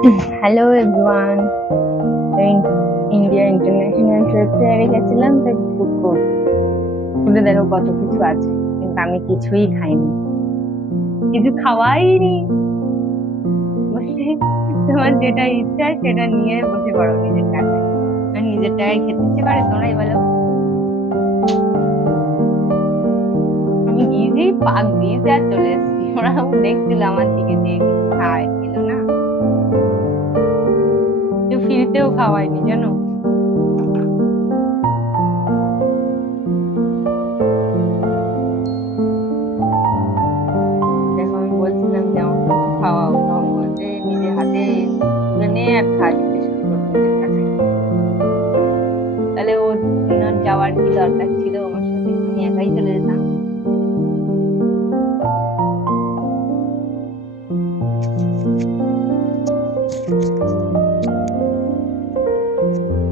Hello everyone. India international trade ফেয়ারে গেছিলাম, তাই ফুড কোর্ট খুলে দেখো কত কিছু আছে, কিন্তু আমি কিছুই খাইনি, কিছু খাওয়াইনি। বসে তোমার যেটা ইচ্ছা সেটা নিয়ে বসে পড়ো নিজের টাকায়। আর নিজের টাকায় খেতে ইচ্ছে করে, তোমরাই বলো। আমি গিয়েছি, পাক দিয়েছি আর চলে এসেছি। ওরা দেখছিল আমার দিকে, দিয়ে কিছু খায় খেলো না, কেউ ফ্রিতেও খাওয়ায়নি জানো। দেখো আমি বলছিলাম যে আমাকে কিছু খাওয়াও, তখন বলছে নিজের হাতে তুলে নে আর খা, দিতে শুরু করো নিজের টাকায়। তাহলে ওনার যাওয়ার কি দরকার ছিল আমার সাথে? আমি একাই চলে যেতাম।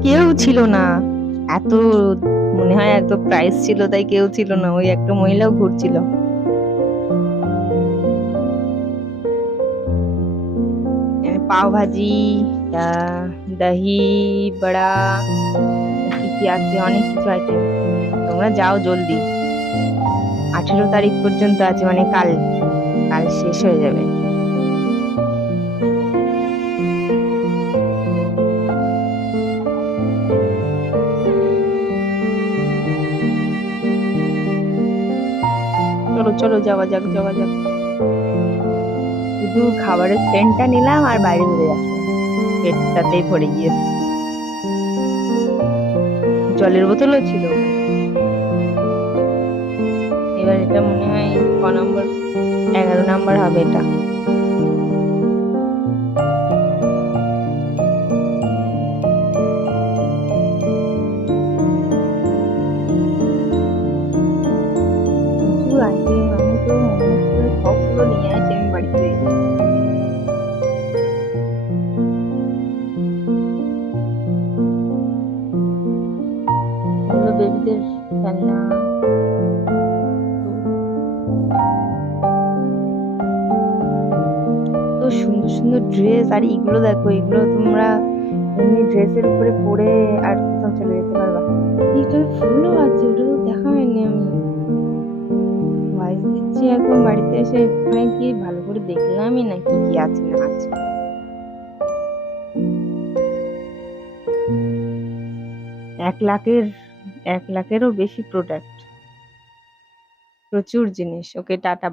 কেউ ছিল না এত, মনে হয় এত প্রাইস ছিল তাই কেউ ছিল না, ওই একটা মহিলাও ঘুরছিল। পাও ভাজি, দহি বড়া, কি কি আছে, অনেক কিছু আইটেম। তোমরা যাও জলদি, 18 তারিখ পর্যন্ত আছে, মানে কাল, কাল শেষ হয়ে যাবে। চলো চলো, যাওয়া যাক যাওয়া যাক। শুধু খাবারের সেন্টটা নিলাম আর বাইরে বেরিয়ে আসলাম, পেটটাতেই ভরে গিয়েছে। জলের বোতলও ছিল ওখানে। এবার এটা মনে হয় ক নম্বর, 11 নম্বর হবে এটা। প্রচুর আইটেম, আমি তো মনে হচ্ছে সবগুলো নিয়ে আসি আমি বাড়িতে। এগুলো বেবিদের খেলনা, তো সুন্দর সুন্দর ড্রেস। আর এগুলো দেখো, এগুলো তোমরা এমনি ড্রেসের উপরে পরে আর কোথাও চলে যেতে পারবা। এটা ফুলও আছে, ওটা তো দেখা হয়নি আমি। ভয়েস দিচ্ছি এখন, বাড়িতে এসে এখানে কি ভালো করে দেখলামই না কি কি আছে না আছে। 1 লাখের, 1 লাখেরও বেশি প্রোডাক্ট, প্রচুর জিনিস। ওকে টাটা।